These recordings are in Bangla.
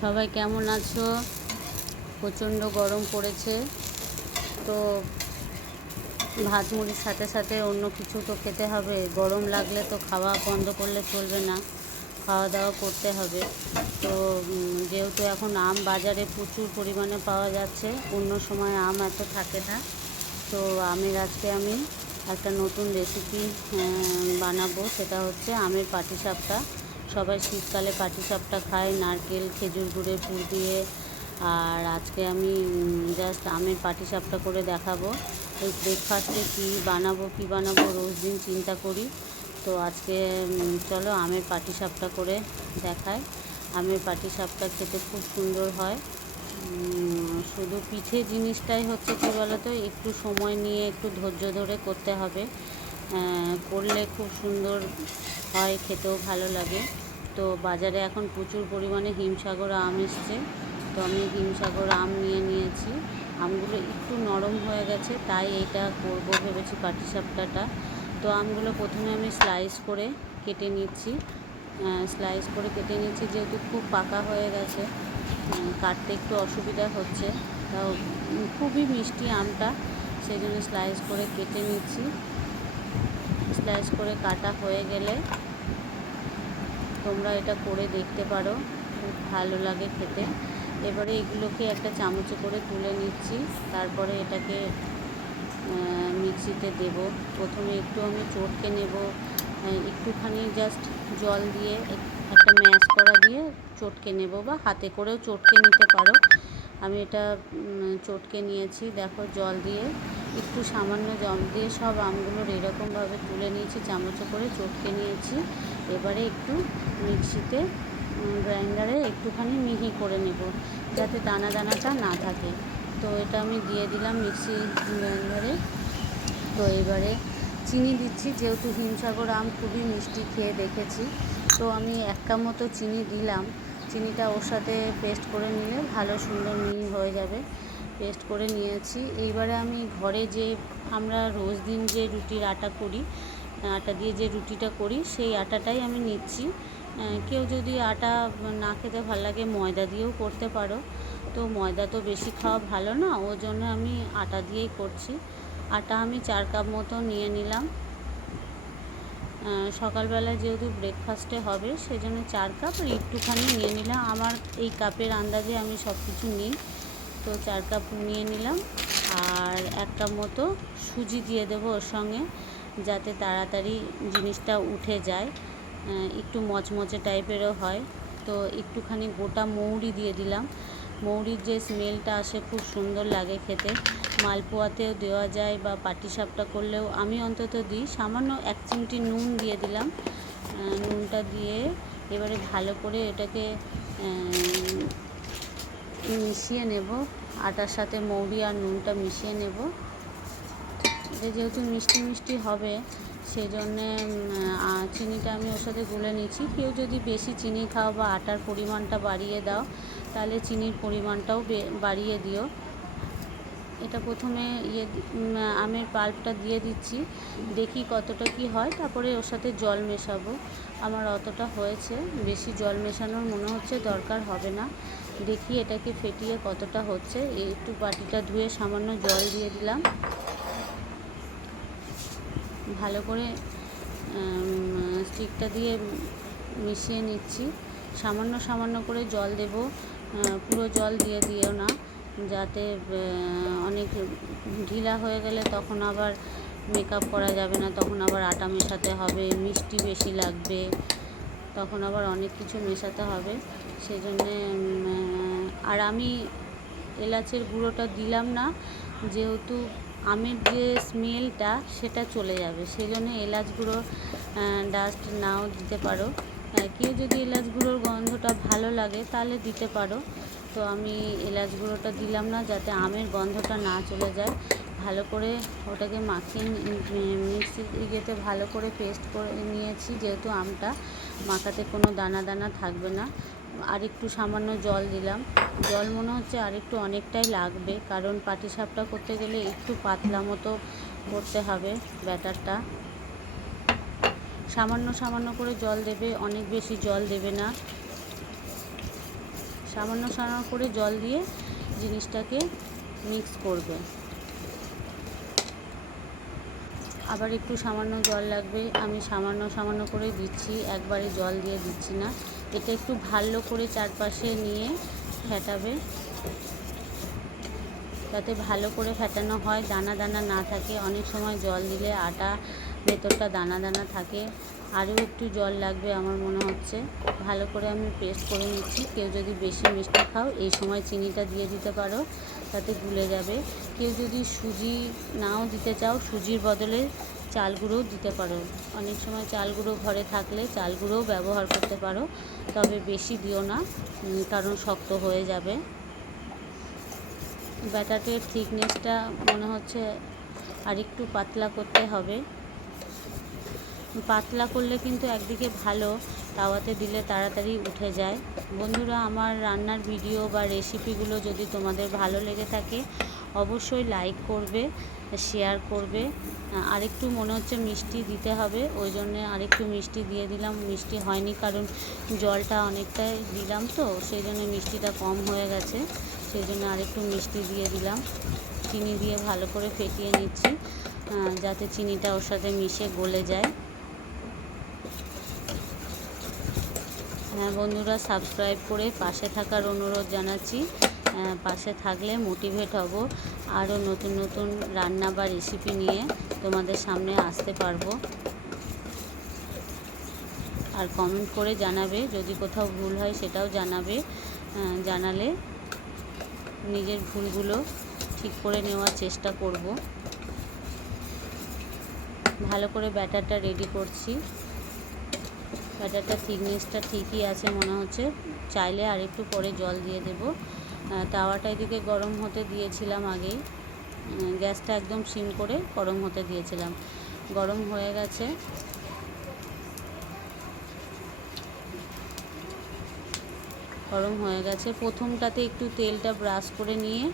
সবাই কেমন আছো? প্রচণ্ড গরম পড়েছে। তো ভাত মুড়ির সাথে সাথে অন্য কিছু তো খেতে হবে। গরম লাগলে তো খাওয়া বন্ধ করলে চলবে না। খাওয়া দাওয়া করতে হবে। তো যেহেতু এখন আম বাজারে প্রচুর পরিমাণে পাওয়া যাচ্ছে, অন্য সময় আম এত থাকে না। তো আমের আজকে আমি একটা নতুন রেসিপি বানাবো। সেটা হচ্ছে আমের পাটিসাপটা। সবাই শীতকালে পাটিসাপটা খায়, নারকেল, খেজুর গুড়ে, পুর দিয়ে। আর আজকে আমি জাস্ট আমের পাটিসাপটা করে দেখাবো। এই ব্রেকফাস্টে কী বানাবো কী বানাবো, রোজ দিন চিন্তা করি। তো আজকে চলো আমের পাটিসাপটা করে দেখায় আমের পাটিসাপটা খেতে খুব সুন্দর হয়। শুধু পিঠে জিনিসটাই হচ্ছে কী বলতো, একটু সময় নিয়ে, একটু ধৈর্য ধরে করতে হবে। করলে খুব সুন্দর হয়, খেতেও ভালো লাগে। তো বাজারে এখন প্রচুর পরিমাণে হিমসাগর আম এসছে। তো আমি হিমসাগর আম নিয়ে নিয়েছি। আমগুলো একটু নরম হয়ে গেছে, তাই এইটা করব ভেবেছি পাটিসাপটাটা তো আমগুলো প্রথমে আমি স্লাইস করে কেটে নিচ্ছি। স্লাইস করে কেটে নিচ্ছি, যেহেতু খুব পাকা হয়ে গেছে। কাটতে একটু অসুবিধা হচ্ছে। তাও খুবই মিষ্টি আমটা, সেই জন্য স্লাইস করে কেটে নিচ্ছি। স্লাইস করে কাটা হয়ে গেলে তোমরা এটা করে দেখতে পারো। খুব ভালো লাগে খেতে। এবারে এগুলোকে একটা চামচে করে তুলে নিচ্ছি। তারপরে এটাকে মিক্সিতে দেব। প্রথমে একটু আমি চটকে নেব। একটুখানি জাস্ট জল দিয়ে, একটা ম্যাশ করা দিয়ে চটকে নেব বা হাতে করেও চটকে নিতে পারো। আমি এটা চটকে নিয়েছি। দেখো জল দিয়ে, একটু সামান্য জল দিয়ে সব আমগুলোর এরকমভাবে তুলে নিয়েছি, চামচে করে চটকে নিয়েছি। এবারে একটু মিক্সিতে গ্রাইন্ডারে একটুখানি মিহি করে নেব, যাতে দানা দানাটা না থাকে। তো এটা আমি দিয়ে দিলাম মিক্সি গ্রাইন্ডারে। তো এবারে চিনি দিচ্ছি, যেহেতু হিমসাগর আম খুবই মিষ্টি খেয়ে দেখেছি। তো আমি এক কাপ মতো চিনি দিলাম। চিনিটা ওর সাথে পেস্ট করে নিলে ভালো সুন্দর মিহি হয়ে যাবে। পেস্ট করে নিয়েছি। এইবারে আমি ঘরে যে আমরা রোজ দিন যে রুটির আটা করি, আটা দিয়ে যে রুটিটা করি, সেই আটাটাই আমি নিচ্ছি। কেউ যদি আটা না খেতে ভালো লাগে, ময়দা দিয়েও করতে পারো। তো ময়দা তো বেশি খাওয়া ভালো না ওই জন্য আমি আটা দিয়েই করছি। আটা আমি চার কাপ মতো নিয়ে নিলাম। সকালবেলা যেহেতু ব্রেকফাস্টে হবে, সেজন্য চার কাপ আর একটুখানি নিয়ে নিলাম। আমার এই কাপের আন্দাজে আমি সব কিছু নিই। তো চার কাপ নিয়ে নিলাম আর এক কাপ মতো সুজি দিয়ে দেবো ওর সঙ্গে, যাতে তাড়াতাড়ি জিনিসটা উঠে যায়। একটু মচমচে টাইপেরও হয়। তো একটুখানি গোটা মৌরি দিয়ে দিলাম। মৌরির যে স্মেলটা আসে, খুব সুন্দর লাগে খেতে। মালপোয়াতেও দেওয়া যায় বা পাটিসাপটা করলেও আমি অন্তত দিই। সামান্য এক চিমটি নুন দিয়ে দিলাম। নুনটা দিয়ে এবারে ভালো করে এটাকে মিশিয়ে নেব। আটার সাথে মৌরি আর নুনটা মিশিয়ে নেব। এটা যেহেতু মিষ্টি মিষ্টি হবে সেই জন্যে চিনিটা আমি ওর সাথে গুলে নিচ্ছি। কেউ যদি বেশি চিনি খাও বা আটার পরিমাণটা বাড়িয়ে দাও তাহলে চিনির পরিমাণটাও বাড়িয়ে দিও। এটা প্রথমে ইয়ে আমের পাল্পটা দিয়ে দিচ্ছি, দেখি কতটা কি হয়, তারপরে ওর সাথে জল মেশাবো। আমার অতটা হয়েছে, বেশি জল মেশানোর মনে হচ্ছে দরকার হবে না। দেখি এটাকে ফেটিয়ে কতটা হচ্ছে। একটু বাটিটা ধুয়ে সামান্য জল দিয়ে দিলাম। ভালো করে স্টিকটা দিয়ে মিশিয়ে নিচ্ছি। সামান্য সামান্য করে জল দেব। পুরো জল দিয়ে দিও না যাতে অনেক ঢিলা হয়ে গেলে তখন আবার মেকআপ করা যাবে না তখন আবার আটা মেশাতে হবে মিষ্টি বেশি লাগবে তখন আবার অনেক কিছু মেশাতে হবে। সেই জন্যে উম, আহ, আর আমি এলাচের গুঁড়োটা দিলাম না যেহেতু আমের যে স্মেলটা সেটা চলে যাবে। সেই জন্য এলাচ গুঁড়ো ডাস্ট নাও দিতে পারো। আহ, কেউ যদি এলাচ গুঁড়োর গন্ধটা ভালো লাগে তাহলে দিতে পারো। তো আমি এলাচ গুঁড়োটা দিলাম না যাতে আমের গন্ধটা না চলে যায়। ভালো করে ওটাকে মাখিয়ে মিক্সি ইয়েতে ভালো করে পেস্ট করে নিয়েছি যেহেতু আমটা। মাখাতে কোনো দানা দানা থাকবে না। আর একটু সামান্য জল দিলাম। জল মনে হচ্ছে আর একটু অনেকটাই লাগবে কারণ পাটিসাপটা করতে গেলে একটু পাতলা মতো করতে হবে ব্যাটারটা। সামান্য সামান্য করে জল দেবে, অনেক বেশি জল দেবে না। সামান্য সামান্য করে জল দিয়ে জিনিসটাকে মিক্স করবে। আবার একটু সামান্য জল লাগবে, আমি সামান্য সামান্য করে দিচ্ছি, একবারে জল দিয়ে দিচ্ছি না। এটা একটু ভালো করে চারপাশে নিয়ে ফেটাবে, যাতে ভালো করে ফেটানো হয়, দানা দানা না থাকে। অনেক সময় জল দিলে আটা ভেতরটা দানা দানা থাকে। আরও একটু জল লাগবে আমার মনে হচ্ছে। ভালো করে আমি পেস্ট করে নিচ্ছি। কেউ যদি বেশি মিষ্টি খাও, এই সময় চিনিটা দিয়ে দিতে পারো, তাতে গুলে যাবে। কেউ যদি সুজি নাও দিতে চাও, সুজির বদলে চাল গুঁড়োও দিতে পারো। অনেক সময় চাল গুঁড়ো ঘরে থাকলে চাল গুঁড়োও ব্যবহার করতে পারো, তবে বেশি দিও না কারণ শক্ত হয়ে যাবে। ব্যাটাটের থিকনেসটা মনে হচ্ছে আর একটু পাতলা করতে হবে। পাতলা করলে কিন্তু একদিকে ভালো, তাওয়াতে দিলে তাড়াতাড়ি উঠে যায়। বন্ধুরা, আমার রান্নার ভিডিও বা রেসিপিগুলো যদি তোমাদের ভালো লেগে থাকে, অবশ্যই লাইক করবে শেয়ার করবে। আরেকটু মনে হচ্ছে মিষ্টি দিতে হবে, ওই জন্যে আরেকটু মিষ্টি দিয়ে দিলাম। মিষ্টি হয়নি কারণ জলটা অনেকটাই দিলাম তো, সেই জন্য মিষ্টিটা কম হয়ে গেছে। সেই জন্য আরেকটু মিষ্টি দিয়ে দিলাম। চিনি দিয়ে ভালো করে ফেটিয়ে নিচ্ছি যাতে চিনিটা ওর সাথে মিশে গলে যায়। বন্ধুরা সাবস্ক্রাইব করে পাশে থাকার অনুরোধ জানাচ্ছি। পাশে থাকলে মোটিভেট হব। আরও নতুন নতুন রান্না বা রেসিপি নিয়ে তোমাদের সামনে আসতে পারব। আর কমেন্ট করে জানাবে, যদি কোথাও ভুল হয় সেটাও জানাবে। জানালে নিজের ভুলগুলো ঠিক করে নেওয়ার চেষ্টা করব। ভালো করে ব্যাটারটা রেডি করছি। ব্যাটারটা থিকনেসটা ঠিকই আছে মনে হচ্ছে। চাইলে আর একটু পরে জল দিয়ে দেব। তাওয়াটা এদিকে গরম হতে দিয়েছিলাম আগেই। গ্যাসটা একদম সিম করে গরম হতে দিয়েছিলাম। গরম হয়ে গেছে। গরম হয়ে গেছে। প্রথমটাতে একটু তেলটা ব্রাশ করে নিয়ে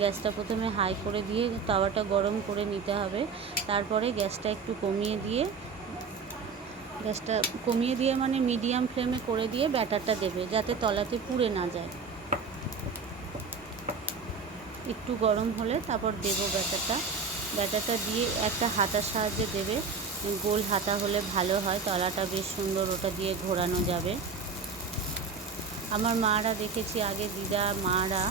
গ্যাসটা প্রথমে হাই করে দিয়ে তাওয়াটা গরম করে নিতে হবে। তারপরে গ্যাসটা একটু কমিয়ে দিয়ে গ্যাসটা কমিয়ে দিয়ে মানে মিডিয়াম ফ্লেমে করে দিয়ে ব্যাটারটা দেবে, যাতে তলাতে পুড়ে না যায়। একটু গরম হলে তারপর দেব ব্যাটারটা। ব্যাটারটা দিয়ে একটা হাতার সাহায্যে দেবে। গোল হাতা হলে ভালো হয়, তলাটা বেশ সুন্দর ওটা দিয়ে ঘোরানো যাবে। আমার মারা দেখেছি আগে দিদা, মারা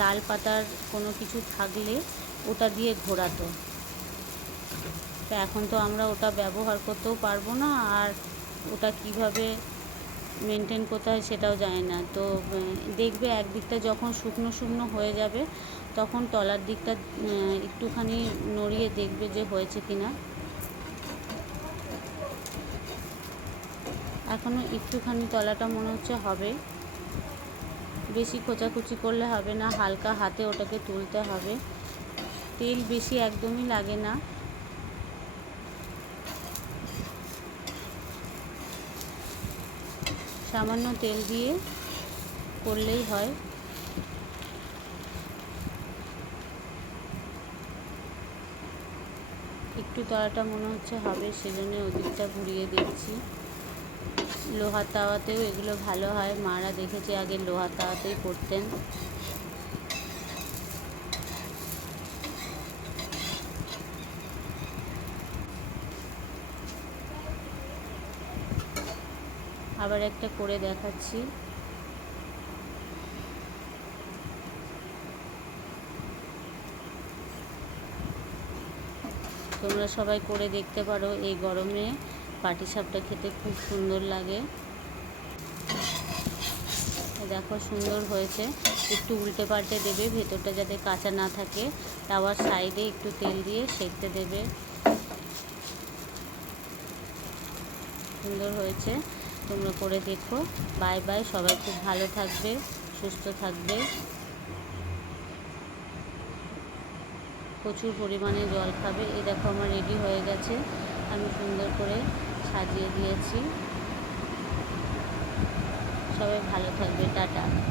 তাল পাতার কোনো কিছু থাকলে ওটা দিয়ে ঘোরাতো। তো এখন তো আমরা ওটা ব্যবহার করতেও পারব না, আর ওটা কীভাবে মেনটেন করতে হয় সেটাও জানি না। তো দেখবে একদিকটা যখন শুকনো শুকনো হয়ে যাবে, তখন তলার দিকটা একটুখানি নড়িয়ে দেখবে যে হয়েছে কি না এখনও একটুখানি তলাটা মনে হচ্ছে হবে। বেশি খোঁচাখুচি করলে হবে না, হালকা হাতে ওটাকে তুলতে হবে। তেল বেশি একদমই লাগে না। সামান্য তেল দিয়ে করলেই হয়। একটু তলাটা মনে হচ্ছে হবে, সেজন্য ওদিকটা ঘুরিয়ে দিচ্ছি। লোহার তাওয়াতেও এগুলো ভালো হয়, মারা দেখেছে আগে লোহার তাওয়াতেই করতেন। আবার একটা করে দেখাচ্ছি। তোমরা সবাই করে দেখতে পারো এই গরমে। পাটিসাপটা খেতে খুব সুন্দর লাগে। দেখো সুন্দর হয়েছে। একটু উল্টে পাল্টে দেবে, ভেতরটা যাতে কাঁচা না থাকে। তাওয়ার সাইডে একটু তেল দিয়ে সেঁকতে দেবে। সুন্দর হয়েছে। তোমরা করে দেখো। বাই বাই, সবাই খুব ভালো থাকবে, সুস্থ থাকবে। প্রচুর পরিমাণে জল খাবে। এ দেখো আমার রেডি হয়ে গেছে। আমি সুন্দর করে সাজিয়ে দিয়েছি। সবাই ভালো থাকবে, টাটা।